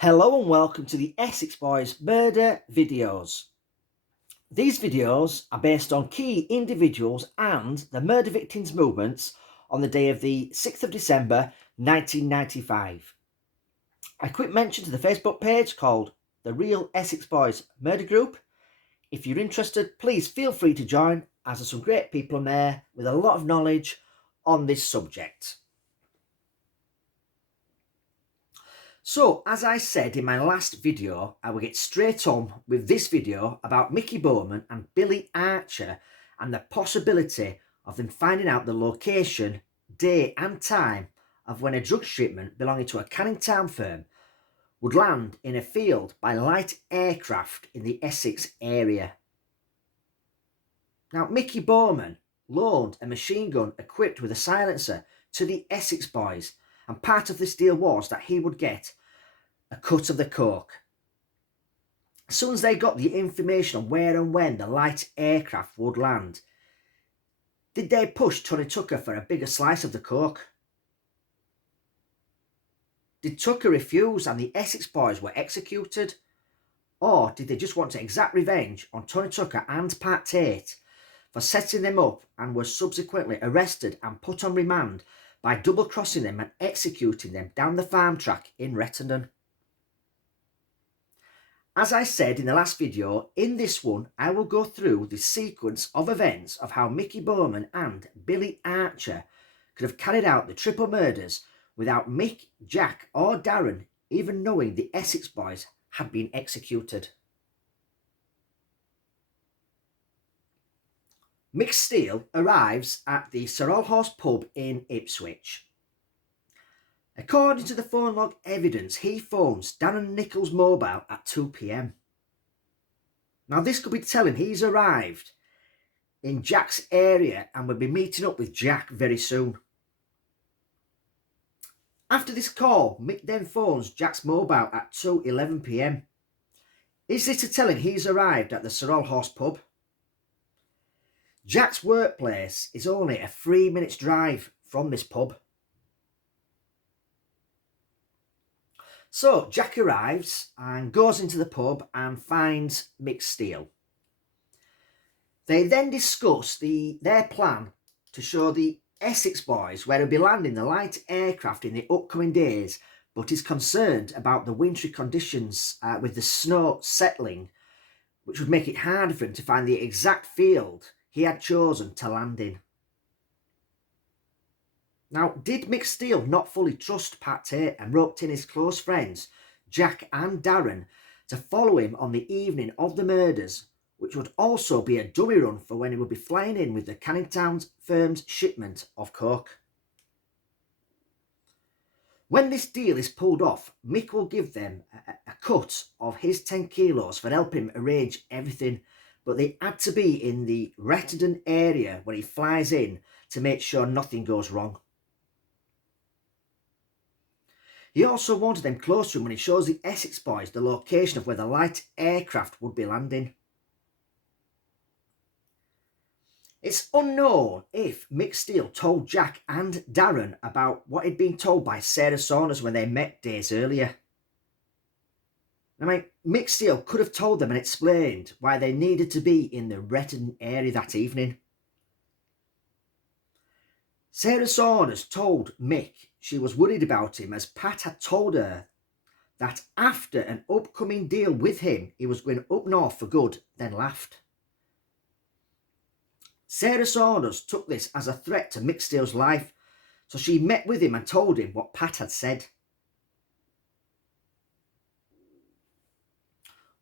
Hello and welcome to the Essex Boys Murder videos. These videos are based on key individuals and the murder victims' movements on the day of the 6th of December 1995. A quick mention to the Facebook page called The Real Essex Boys Murder Group. If you're interested, please feel free to join, as there's some great people on there with a lot of knowledge on this subject. So, as I said in my last video, I will get straight on with this video about Mickey Bowman and Billy Archer and the possibility of them finding out the location, day and time of when a drug shipment belonging to a Canning Town firm would land in a field by light aircraft in the Essex area. Now, Mickey Bowman loaned a machine gun equipped with a silencer to the Essex Boys, and part of this deal was that he would get a cut of the coke. As soon as they got the information on where and when the light aircraft would land, did they push Tony Tucker for a bigger slice of the coke? Did Tucker refuse and the Essex Boys were executed? Or did they just want to exact revenge on Tony Tucker and Pat Tates for setting them up and were subsequently arrested and put on remand by double-crossing them and executing them down the farm track in Rettendon? As I said in the last video, in this one I will go through the sequence of events of how Mickey Bowman and Billy Archer could have carried out the triple murders without Mick, Jack or Darren even knowing the Essex Boys had been executed. Mick Steele arrives at the Sorrel pub in Ipswich. According to the phone log evidence, he phones Darren Nichols' mobile at 2 p.m. Now this could be telling he's arrived in Jack's area and will be meeting up with Jack very soon. After this call, Mick then phones Jack's mobile at 2:11 p.m. Is this to tell him he's arrived at the Sorrel pub? Jack's workplace is only a 3 minutes drive from this pub. So Jack arrives and goes into the pub and finds Mick Steele. They then discuss their plan to show the Essex Boys where he'll be landing the light aircraft in the upcoming days, but is concerned about the wintry conditions with the snow settling, which would make it harder for him to find the exact field he had chosen to land in. Now, did Mick Steele not fully trust Pat Tate and roped in his close friends, Jack and Darren, to follow him on the evening of the murders, which would also be a dummy run for when he would be flying in with the Canning Town firm's shipment of coke? When this deal is pulled off, Mick will give them a cut of his 10 kilos for helping him arrange everything, but they had to be in the Rettendon area when he flies in to make sure nothing goes wrong. He also wanted them close to him when he shows the Essex Boys the location of where the light aircraft would be landing. It's unknown if Mick Steele told Jack and Darren about what he'd been told by Sarah Saunders when they met days earlier. Mick Steele could have told them and explained why they needed to be in the Rettendon area that evening. Sarah Saunders told Mick she was worried about him as Pat had told her that after an upcoming deal with him, he was going up north for good, then laughed. Sarah Saunders took this as a threat to Mick Steele's life, so she met with him and told him what Pat had said.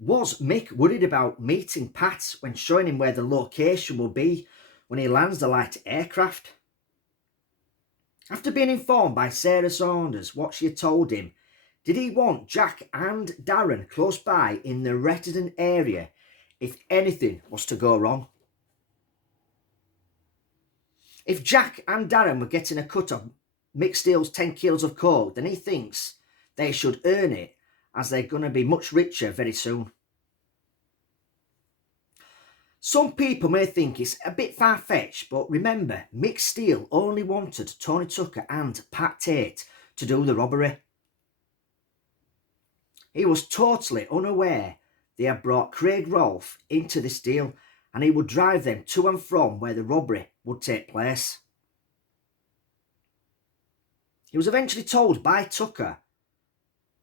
Was Mick worried about meeting Pat when showing him where the location will be when he lands the light aircraft? After being informed by Sarah Saunders what she had told him, did he want Jack and Darren close by in the Rettendon area if anything was to go wrong? If Jack and Darren were getting a cut of Mick Steele's 10 kilos of coke, then he thinks they should earn it, as they're going to be much richer very soon. Some people may think it's a bit far-fetched, but remember, Mick Steele only wanted Tony Tucker and Pat Tate to do the robbery. He was totally unaware they had brought Craig Rolfe into this deal, and he would drive them to and from where the robbery would take place. He was eventually told by Tucker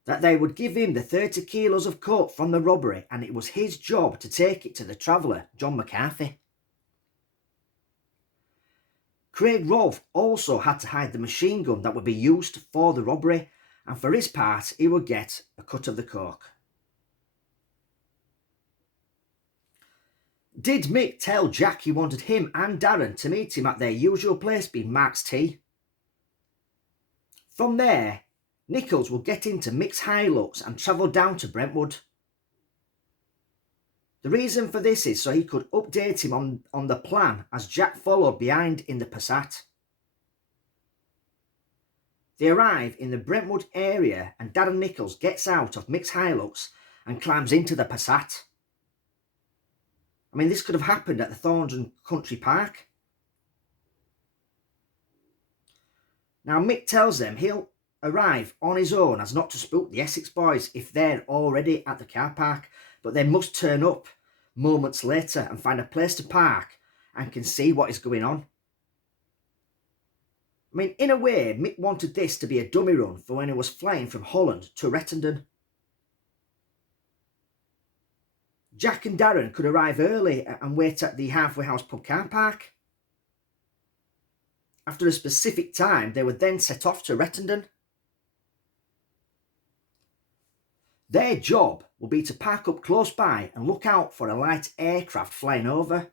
that they would give him the 30 kilos of coke from the robbery, and it was his job to take it to the traveller, John McCarthy. Craig Rolfe also had to hide the machine gun that would be used for the robbery, and for his part he would get a cut of the coke. Did Mick tell Jack he wanted him and Darren to meet him at their usual place, being Mark's Tea? From there, Nichols would get into Mick's Hilux and travel down to Brentwood. The reason for this is so he could update him on the plan as Jack followed behind in the Passat. They arrive in the Brentwood area and Darren Nichols gets out of Mick's Hilux and climbs into the Passat. I mean, this could have happened at the Thorndon Country Park. Now, Mick tells them he'll arrive on his own as not to spook the Essex boys if they're already at the car park, but they must turn up moments later and find a place to park and can see what is going on. I mean, in a way, Mick wanted this to be a dummy run for when he was flying from Holland to Rettendon. Jack and Darren could arrive early and wait at the Halfway House pub car park. After a specific time, they would then set off to Rettendon. Their job will be to park up close by and look out for a light aircraft flying over.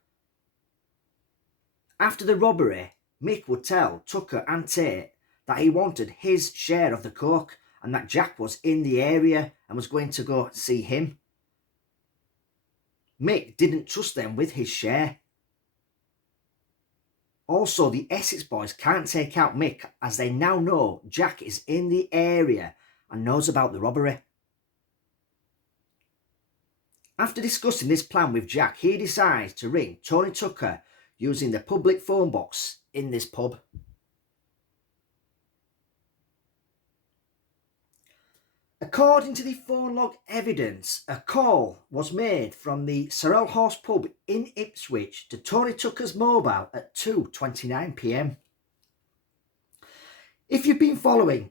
After the robbery, Mick would tell Tucker and Tate that he wanted his share of the coke and that Jack was in the area and was going to go see him. Mick didn't trust them with his share. Also, the Essex boys can't take out Mick as they now know Jack is in the area and knows about the robbery. After discussing this plan with Jack, he decides to ring Tony Tucker using the public phone box in this pub. According to the phone log evidence, a call was made from the Sorrel Horse pub in Ipswich to Tony Tucker's mobile at 2:29 p.m. If you've been following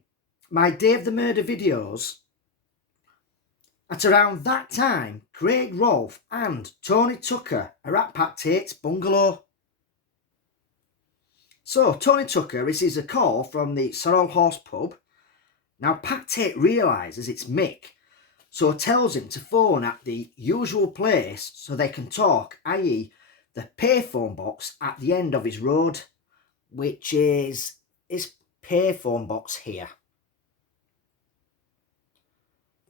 my Day of the Murder videos, at around that time, Craig Rolfe and Tony Tucker are at Pat Tates' bungalow. So Tony Tucker receives a call from the Sorrel Horse pub. Now Pat Tate realises it's Mick, so tells him to phone at the usual place so they can talk, i.e. the payphone box at the end of his road, which is his payphone box here.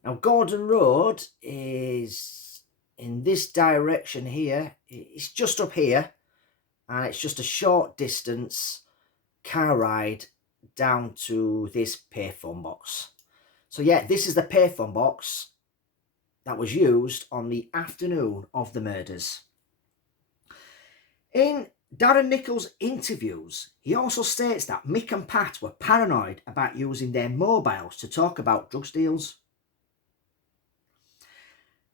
Now Gordon Road is in this direction here. It's just up here, and it's just a short distance car ride down to this payphone box. So yeah, this is the payphone box that was used on the afternoon of the murders. In Darren Nichols' interviews, he also states that Mick and Pat were paranoid about using their mobiles to talk about drug deals.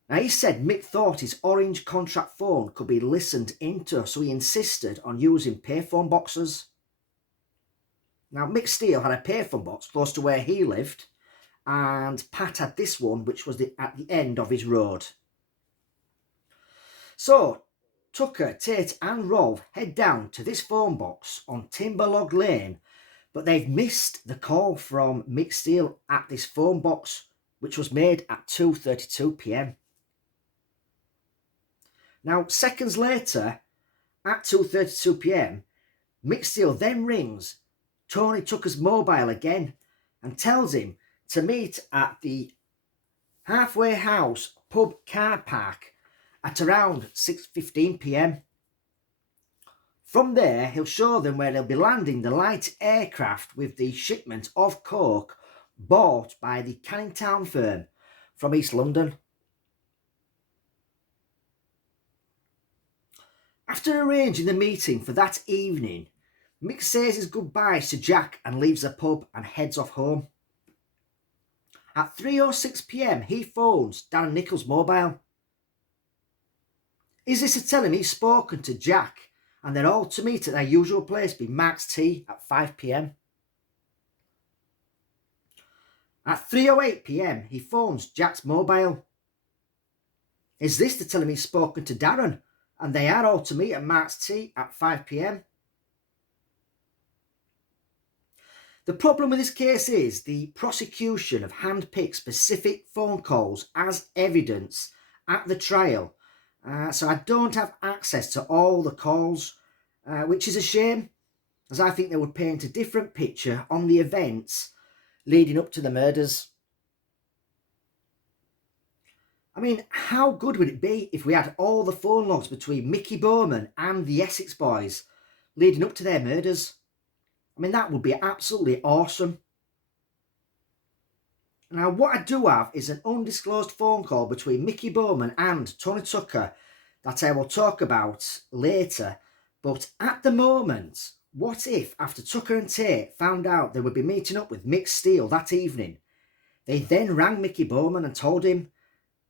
Now, he said Mick thought his orange contract phone could be listened into, so he insisted on using payphone boxes. Now, Mick Steele had a payphone box close to where he lived, and Pat had this one, which was at the end of his road. So, Tucker, Tate and Rolfe head down to this phone box on Timberlog Lane, but they've missed the call from Mick Steele at this phone box, which was made at 2:32 p.m. Now, seconds later, at 2:32 p.m, Mick Steele then rings Tony Tucker's mobile again and tells him to meet at the Halfway House pub car park at around 6:15 p.m. From there, he'll show them where they'll be landing the light aircraft with the shipment of coke bought by the Canning Town firm from East London. After arranging the meeting for that evening, Mick says his goodbyes to Jack and leaves the pub and heads off home. At 3:06 p.m, he phones Darren Nichols' mobile. Is this to tell him he's spoken to Jack and they're all to meet at their usual place, be Mark's Tea, at 5 p.m? At 3:08 p.m, he phones Jack's mobile. Is this to tell him he's spoken to Darren and they are all to meet at Mark's Tea at 5 p.m? The problem with this case is the prosecution have handpicked specific phone calls as evidence at the trial. So I don't have access to all the calls, which is a shame, as I think they would paint a different picture on the events leading up to the murders. I mean, how good would it be if we had all the phone logs between Mickey Bowman and the Essex Boys leading up to their murders? I mean, that would be absolutely awesome. Now, what I do have is an undisclosed phone call between Mickey Bowman and Tony Tucker that I will talk about later. But at the moment, what if, after Tucker and Tate found out they would be meeting up with Mick Steele that evening, they then rang Mickey Bowman and told him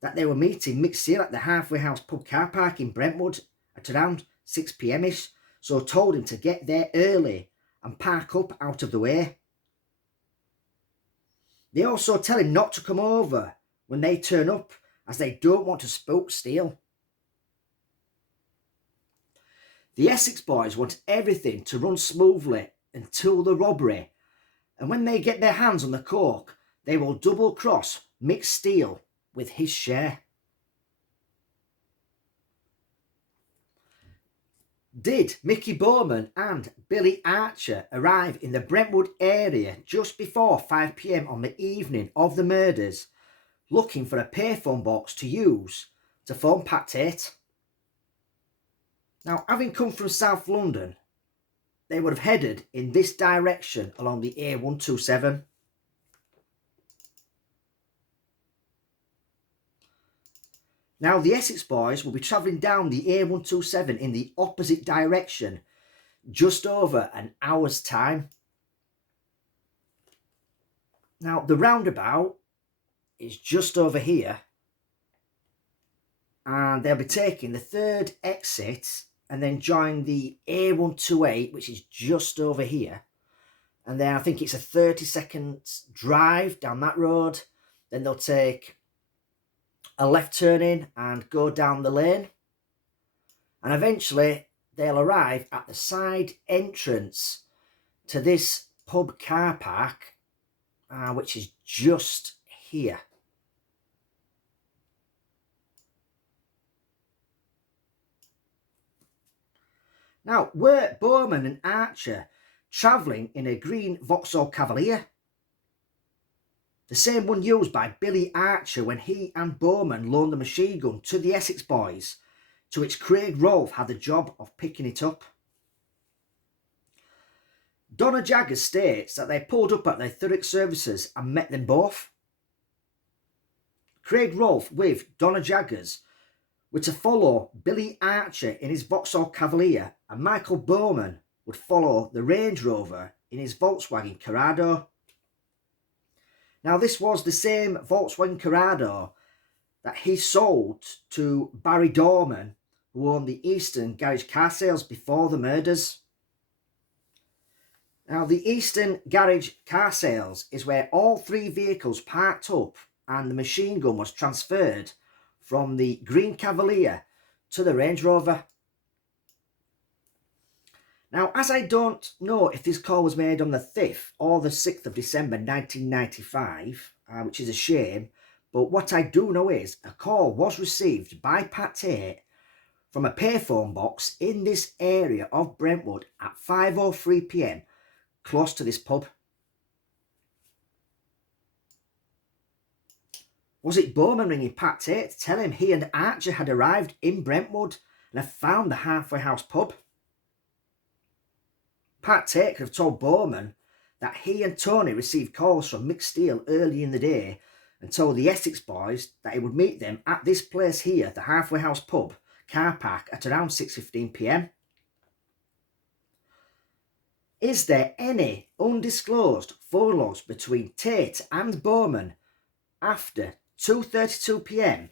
that they were meeting Mick Steele at the Halfway House pub car park in Brentwood at around 6 p.m-ish, so told him to get there early and park up out of the way. They also tell him not to come over when they turn up, as they don't want to spook Steele. The Essex Boys want everything to run smoothly until the robbery, and when they get their hands on the coke, they will double cross Mick Steele with his share. Did Mickey Bowman and Billy Archer arrive in the Brentwood area just before 5 p.m. on the evening of the murders, looking for a payphone box to use to phone Pat Tate? Now, having come from South London, they would have headed in this direction along the A127. Now, the Essex Boys will be travelling down the A127 in the opposite direction just over an hour's time. Now, the roundabout is just over here, and they'll be taking the third exit and then join the A128, which is just over here. And then I think it's a 30-second drive down that road. Then they'll take a left turn in and go down the lane, and eventually they'll arrive at the side entrance to this pub car park, which is just here. Now, were Bowman and Archer travelling in a green Vauxhall Cavalier? The same one used by Billy Archer when he and Bowman loaned the machine gun to the Essex Boys, to which Craig Rolfe had the job of picking it up. Donna Jaggers states that they pulled up at their Thurrock services and met them both. Craig Rolfe with Donna Jaggers were to follow Billy Archer in his Vauxhall Cavalier, and Michael Bowman would follow the Range Rover in his Volkswagen Corrado. Now, this was the same Volkswagen Corrado that he sold to Barry Dorman, who owned the Eastern Garage Car Sales before the murders. Now, the Eastern Garage Car Sales is where all three vehicles parked up and the machine gun was transferred from the Green Cavalier to the Range Rover. Now, as I don't know if this call was made on the 5th or the 6th of December 1995, which is a shame, but what I do know is a call was received by Pat Tate from a payphone box in this area of Brentwood at 5:03 p.m, close to this pub. Was it Bowman ringing Pat Tate to tell him he and Archer had arrived in Brentwood and had found the Halfway House pub? Pat Tate could have told Bowman that he and Tony received calls from Mick Steele early in the day and told the Essex Boys that he would meet them at this place here, the Halfway House pub car park, at around 6:15 p.m. Is there any undisclosed phone logs between Tate and Bowman after 2:32 p.m,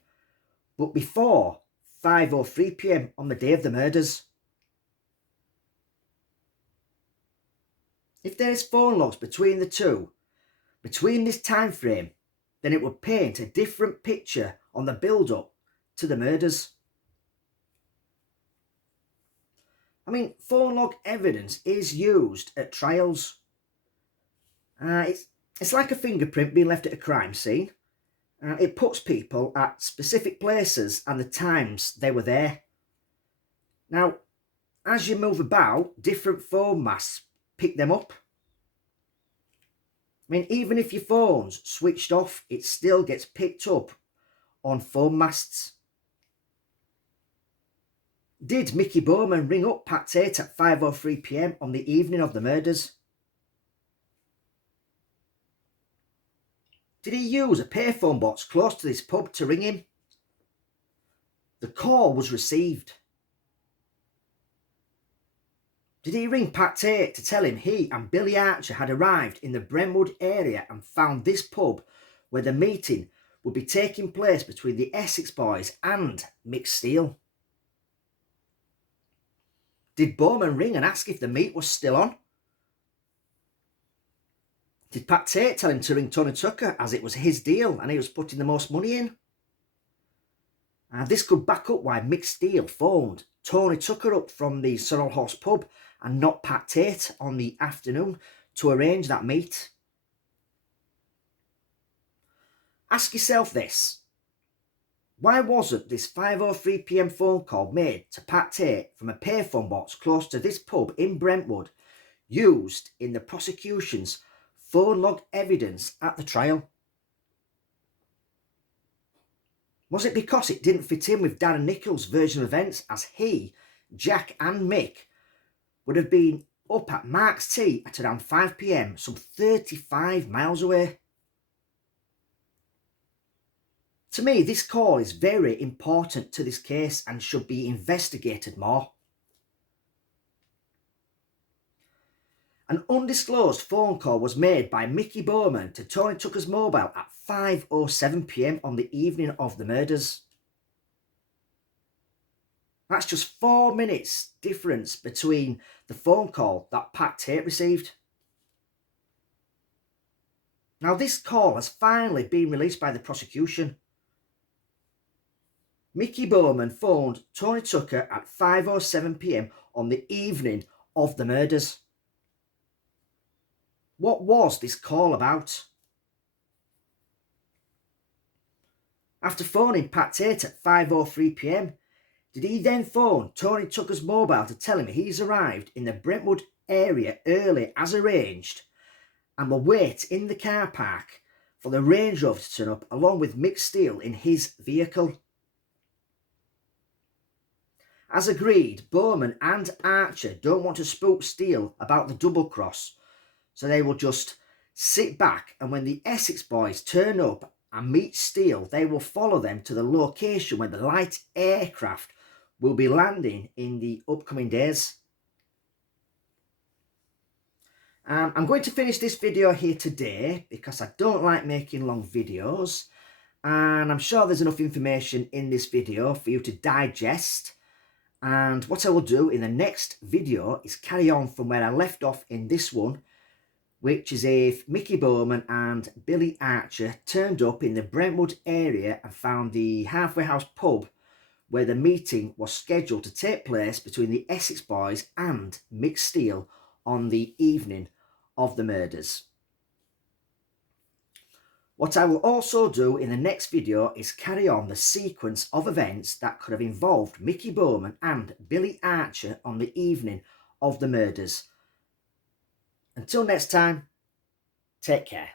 but before 5:03 p.m. on the day of the murders. If there is phone logs between the two, between this time frame, then it would paint a different picture on the build-up to the murders. I mean, phone log evidence is used at trials. It's like a fingerprint being left at a crime scene. It puts people at specific places and the times they were there. Now, as you move about, different phone masts pick them up. I mean, even if your phone's switched off, it still gets picked up on phone masts. Did Mickey Bowman ring up Pat Tates at 5:03 p.m. on the evening of the murders? Did he use a payphone box close to this pub to ring him? The call was received. Did he ring Pat Tates to tell him he and Billy Archer had arrived in the Brentwood area and found this pub where the meeting would be taking place between the Essex Boys and Mick Steele? Did Bowman ring and ask if the meet was still on? Did Pat Tates tell him to ring Tony Tucker as it was his deal and he was putting the most money in? This could back up why Mick Steele phoned Tony Tucker up from the Sorrel Horse pub and not Pat Tates on the afternoon to arrange that meet. Ask yourself this. Why wasn't this 5:03 p.m. phone call made to Pat Tates from a payphone box close to this pub in Brentwood used in the prosecution's phone log evidence at the trial? Was it because it didn't fit in with Darren Nichols' version of events, as he, Jack and Mick would have been up at Mark's Tea at around 5 p.m, some 35 miles away? To me, this call is very important to this case and should be investigated more. An undisclosed phone call was made by Mickey Bowman to Tony Tucker's mobile at 5:07 p.m. on the evening of the murders. That's just 4 minutes difference between the phone call that Pat Tates received. Now, this call has finally been released by the prosecution. Mickey Bowman phoned Tony Tucker at 5:07 p.m. on the evening of the murders. What was this call about? After phoning Pat Tates at 5:03 p.m, did he then phone Tony Tucker's mobile to tell him he's arrived in the Brentwood area early as arranged and will wait in the car park for the Range Rover to turn up along with Mick Steele in his vehicle? As agreed, Bowman and Archer don't want to spook Steele about the double cross, so they will just sit back, and when the Essex boys turn up and meet Steele, they will follow them to the location where the light aircraft will be landing in the upcoming days. I'm going to finish this video here today because I don't like making long videos, and I'm sure there's enough information in this video for you to digest. And what I will do in the next video is carry on from where I left off in this one, which is if Mickey Bowman and Billy Archer turned up in the Brentwood area and found the Halfway House pub where the meeting was scheduled to take place between the Essex boys and Mick Steele on the evening of the murders. What I will also do in the next video is carry on the sequence of events that could have involved Mickey Bowman and Billy Archer on the evening of the murders. Until next time, take care.